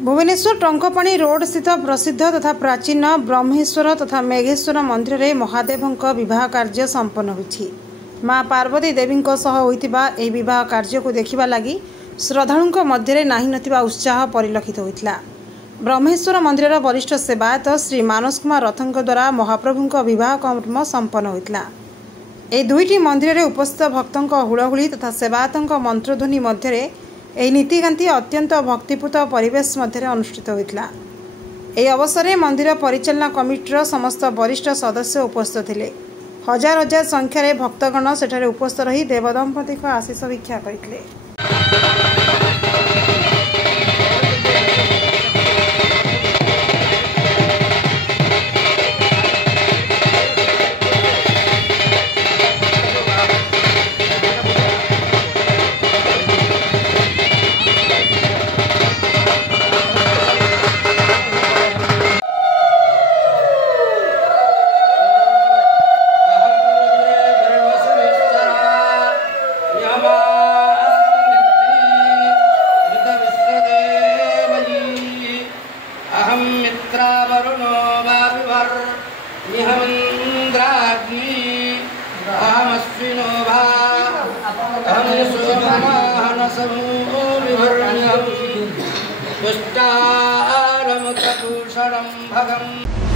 Bhubaneswar Tankapani road स्थित प्रसिद्ध तथा प्राचीन ब्रह्मेश्वर तथा मेघेश्वर मंदिर में महादेवों विवाह कार्य संपन्न होइछि। माँ पार्वती देवी होइतिबा एही विवाह कार्य को देखिबा लागि श्रद्धालुओं मध्य नाही नथिबा उत्साह परिलक्षित होइतिला। ब्रह्मेश्वर मंदिर वरिष्ठ सेवायत श्री मानस कुमार रथों द्वारा महाप्रभु विवाह कर्म संपन्न होइतिला। ए दुईटी मंदिर में उपस्थित भक्तों हुड़हुड़ी तथा सेवायतों मंत्रध्वनि मध्य यह नीतिकांति अत्यंत भक्तिपूत परिवेश मध्य अनुष्ठित होता। यह अवसर में मंदिर परिचालना कमिटीर समस्त वरिष्ठ सदस्य उपस्थित थे। हजार हजार संख्यार भक्तगण सेठारे उपस्थित रही देवदंपति आशीष भिक्षा करते। अहम मित्रावरुणो वारुवर्निहमिन्द्राग्नि अहमश्विनो भा सोमनाहनसमो विभर्ण्यं पुष्टारमुतपूषणं भगम्।